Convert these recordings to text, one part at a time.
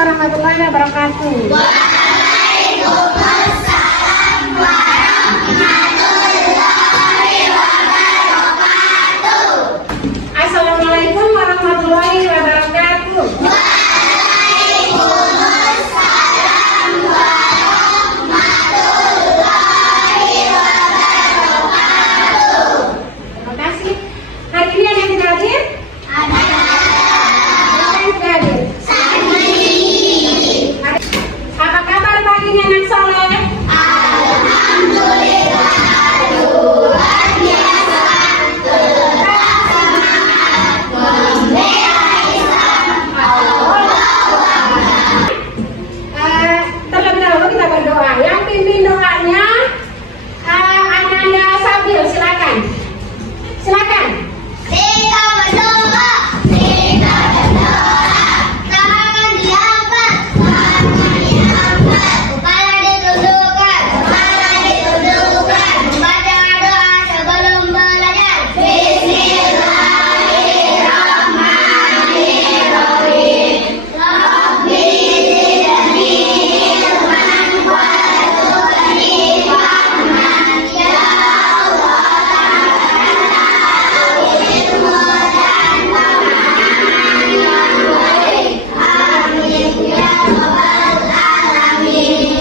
warahmatullahi wabarakatuh. Waalaikumsalam warahmatullahi wabarakatuh. Assalamualaikum warahmatullahi wabarakatuh. Waalaikumsalam warahmatullahi wabarakatuh. Terima kasih. Hari ini ada yang tidak hadir? Ada Yang tidak hadir. Apa kabar paginya anak soleh? Alhamdulillah luar biasa. Tetap semangat membela Islam. Terlebih dahulu kita berdoa. Yang pimpin doanya Ananda Sabil, silakan. Silakan. Kita berdoa, kita berdoa. Tangan diangkat, kepala ditundukkan, membaca doa sebelum belajar. Bismillahirrahmanirrahim. Rabbi zidni ilman warzuqni fahman. Ya Allah, ilmu dan pemahaman yang baik. Amin ya rabbal alamin.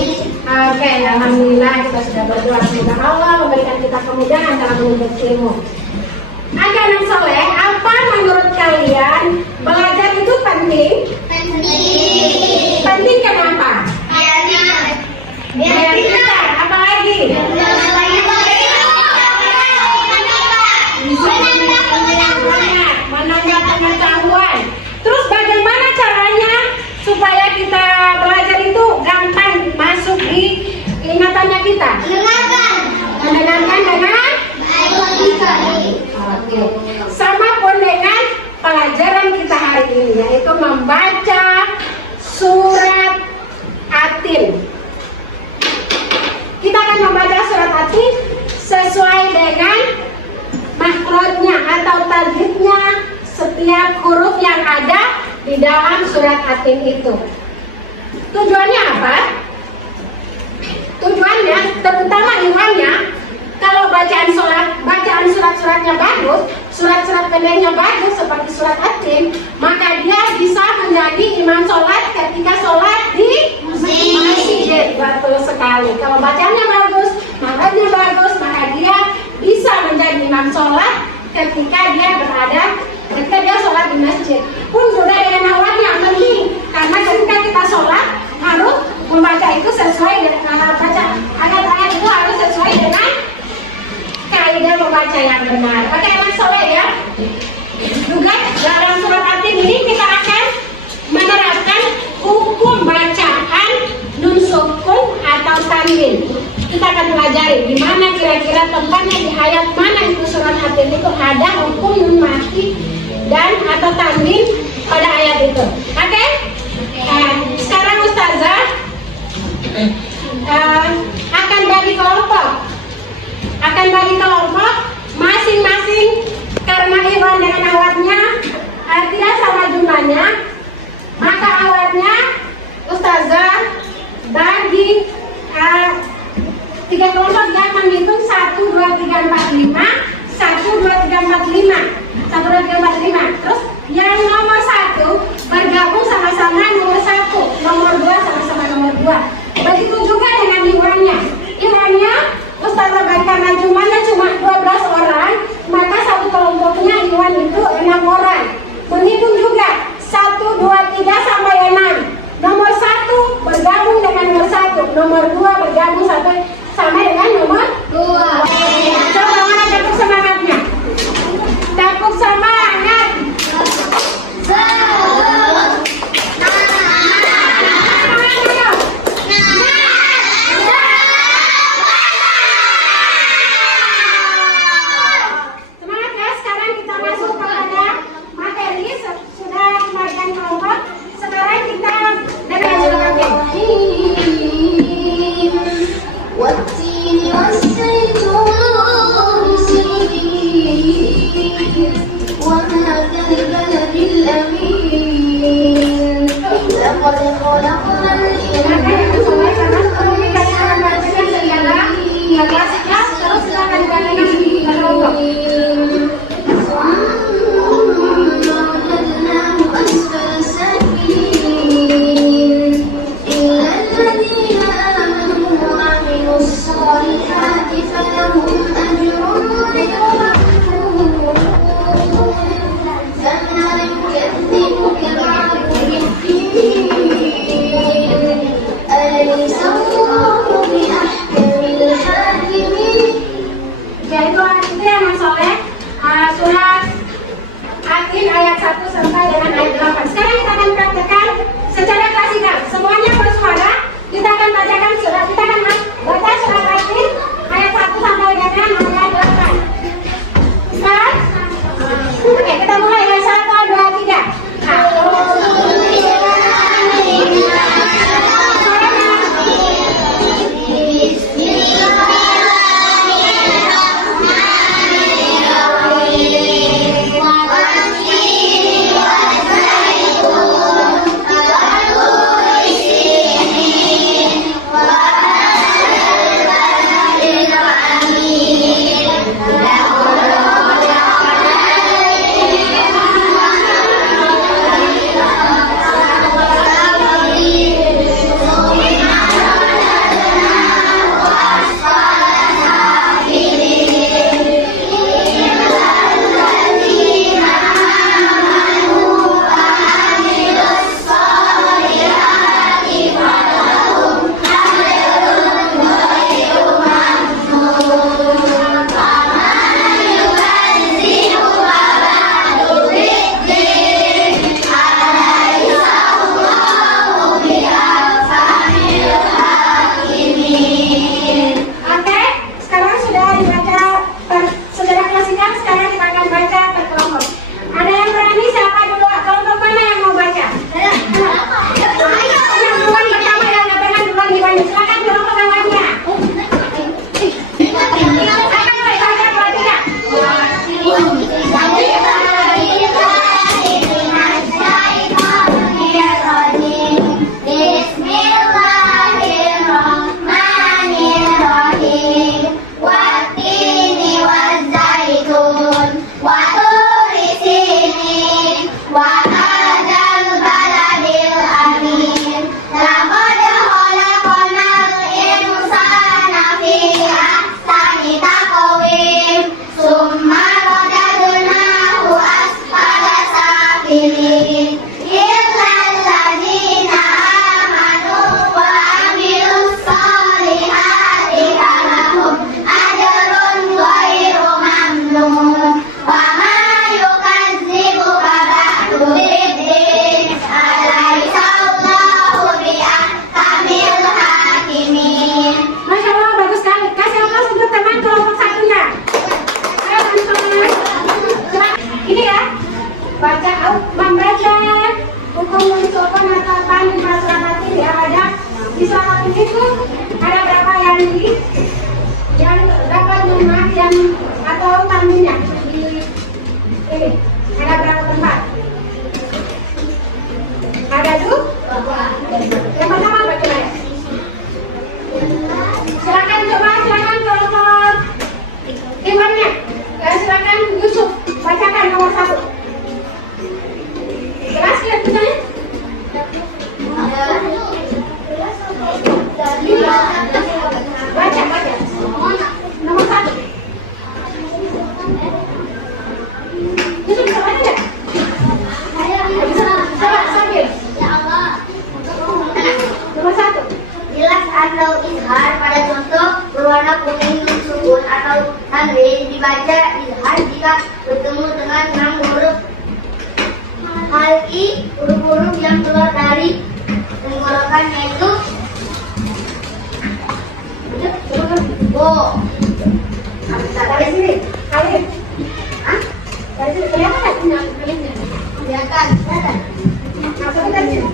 Oke, alhamdulillah kita sudah berdoa semoga Allah memberikan kita kemudahan dalam menuntut ilmu. Anak-anak soleh, apa menurut kalian belajar itu penting? Penting. Penting kenapa? Biar kita Apa lagi? Menambah pengetahuan. Terus bagaimana caranya supaya kita belajar itu gampang masuk di ingatannya kita? Mendengarkan dengan oke. Sama pun dengan pelajaran kita hari ini, yaitu membaca surat Atin. Kita akan membaca surat Atin sesuai dengan makhrajnya atau tajwidnya setiap huruf yang ada di dalam surat Atin itu. Tujuannya apa? Tujuannya, terutama imannya, kalau bacaan surat-suratnya bagus, surat-surat pendeknya bagus seperti surat Atin, maka dia bisa menjadi imam sholat ketika sholat di masjid. Betul sekali. Kalau bacaannya bagus, makhrajnya bagus, maka dia bisa menjadi imam sholat ketika dia sholat di masjid. Pun juga dengan awalnya yang penting, karena ketika kita sholat harus membaca itu sesuai dengan baca ayat-ayat itu harus sesuai dengan kaidah membaca yang benar. Oke, anak soleh ya. Juga dalam surat Atin ini kita akan menerapkan hukum bacaan nun sukun atau tanwin. Kita akan pelajari di mana kira-kira tempatnya di ayat mana itu surat Atin itu ada hukum nun mati dan atau tanwin pada ayat itu. Oke? Sekarang Ustazah akan bagi kelompok masing-masing karena iwan dengan awatnya tidak sama jumlahnya, maka awatnya Ustazah bagi 3 kelompok dan menghitung 1, 2, 3, 4, 5 1, 2, 3, 4, 5 1, 2, 3, 4, 5. Terus yang nomor 1 bergabung sama-sama nomor 1, nomor 2 sama-sama nomor 2. Begitu juga dengan iwannya. Iwannya Ustazah bagi karena jumlahnya cuma 12 orang, maka satu kelompoknya iwan itu 6 orang. Menghitung juga 1, 2, 3 sampai 6. Nomor 1 bergabung dengan nomor 1, nomor 2 bergabung sampai dengan nomor 2. Coba mana tepuk semangatnya? Tepuk semangat. Semangat ya, sekarang kita masuk kepada materi. Sudah kembalikan kelompok. Sekarang kita dengan surat Atin. والتين والزيتون وهذا البلد الأمين لقد خلقنا Silakan yang dicoba karena sebelumnya kalian akan bacakan sejarah yang klasiknya, terus silakan dibacakan di kelompok. Yaitu itu yang mensoleh surat Atin ayat 1 sampai dengan ayat 8. Sekarang kita akan praktekkan secara klasikal. Semuanya bersuara. Kita akan bacakan surat. Kita akan baca surat Atin ayat 1 sampai dengan ayat 8. Start. Oke, kita mulai ya. 1, 2, 3. Membaca hukum mengusulkan atau tanding masyarakat ini ada di surat itu ada berapa yang dapat yang atau tandingnya di ini ada berapa tempat? Ada tuh? Yang pertama baca ya. Silakan kelompok Iwannya. Silakan Yusuf bacakan nomor 1. Jelas lihat tulisannya? Baca. Nomor 1. Yusuf bisa baca nggak? Coba sambil. Nomor 1. Jelas atau izhar pada contoh berwarna kuning sukun atau tanwin dibaca izhar jika bertemu dengan 6 huruf halki, huruf-huruf yang keluar dari tenggorokan yaitu bo. Dari sini, alif. Dari sini kelihatan nggak? Kelihatan. Masukkan dari sini.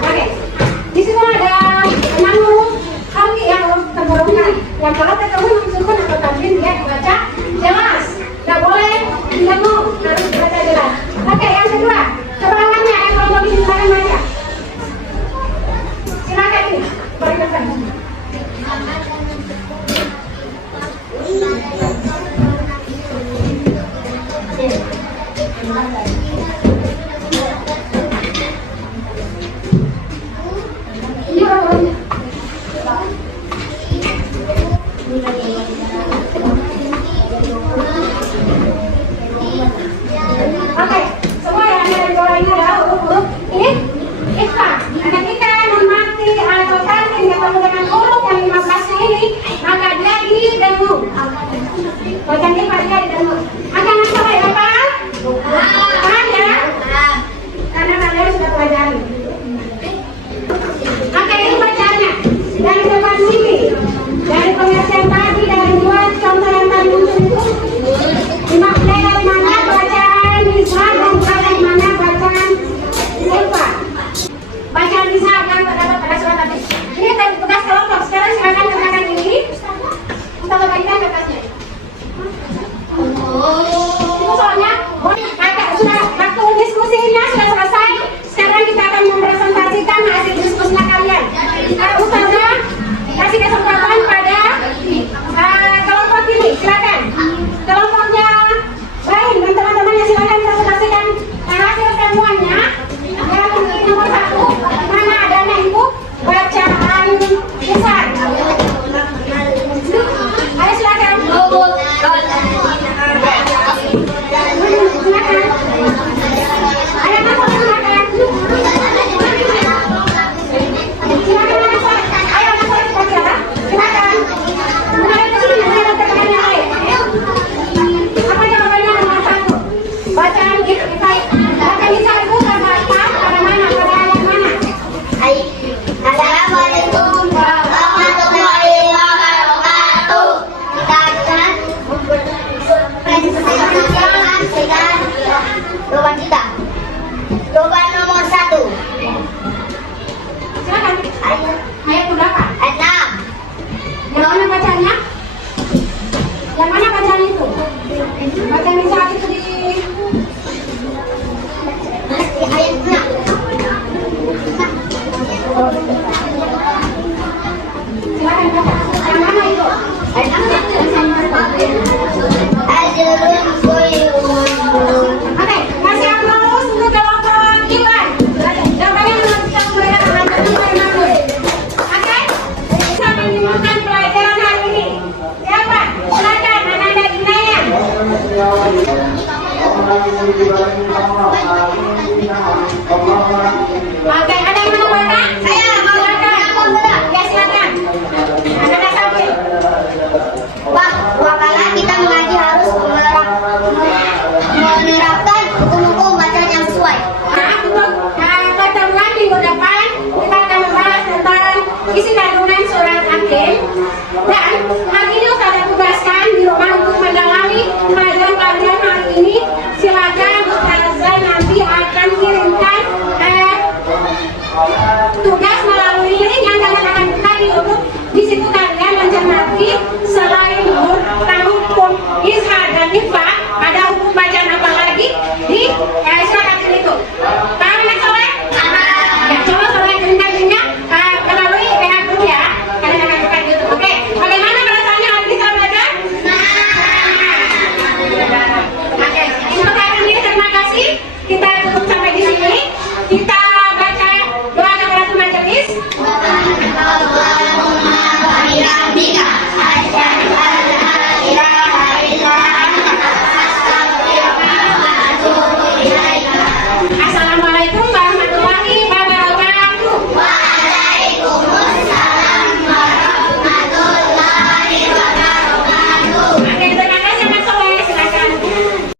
Oke. Di sini ada 6 huruf kami yang tenggorokan. Yang kalau ketemu sukun atau tanwin Oke, yang kedua, kebawahannya yang kalau mau silakan baca. Silakan ini, berikutnya. Ini orang-orangnya. Oke, semua yang ada di bawah ini adalah huruf-huruf IFA. Ketika memati atau tanting ketemu dengan huruf yang 15 ini, maka dia didengung. Bacaan IFA dia didengung. Akan sampai apa? Paham ya? Karena kalian sudah pelajari. Oke, ini bacaannya. Dari depan sini, dari pengertian tadi, dari dua contoh yang tadi muncul itu, dimaknai dari mana bacaan lisan dan dari mana bacaan IFA. Bacaan lisan akan terdapat pada surat tadi. Ini tugas kelompok. Sekarang silakan kerjakan ini. Kita bagikan kertasnya. Itu soalnya, sudah waktu diskusinya sudah selesai. Sekarang kita akan mempresentasikan hasil diskusinya kalian. Ustazah kasih kesempatan pada kelompok ini, silakan. Kelompoknya Bain dan teman-temannya silakan presentasikan hasil temuannya. Yang nomor 1, mana adanya itu bacaan lisan. Ayo silakan. Silakan. Ayo kamu silakan. Silakan masuk. Ayo masuk kita silakan. Silakan. Mulai dari sini, mulai dari pertanyaan yang lain. Apa jawabannya nomor 1? Bacaan kita. Bacaan lisan itu terbaca pada mana? Pada ayat mana? Assalamualaikum warahmatullahi wabarakatuh. Kita akan mempresentasikan jawaban kita. Jawaban nomor 1. Silakan. Ayat berapa? Ayat 6. Yang mana bacanya? Yang mana bacaan itu? Bacaan lisan itu di Ayat 6. silakan baca. Yang mana itu? Ayat 6. Ajrun khairun. Oke, masih aplaus untuk kelompok Iwan. Jawabannya nomor 3 mereka terlanjur Iwan. Oke, bisa menyembuhkan pelajaran hari ini. Siapa? Silakan, Ananda Inaya. Oke,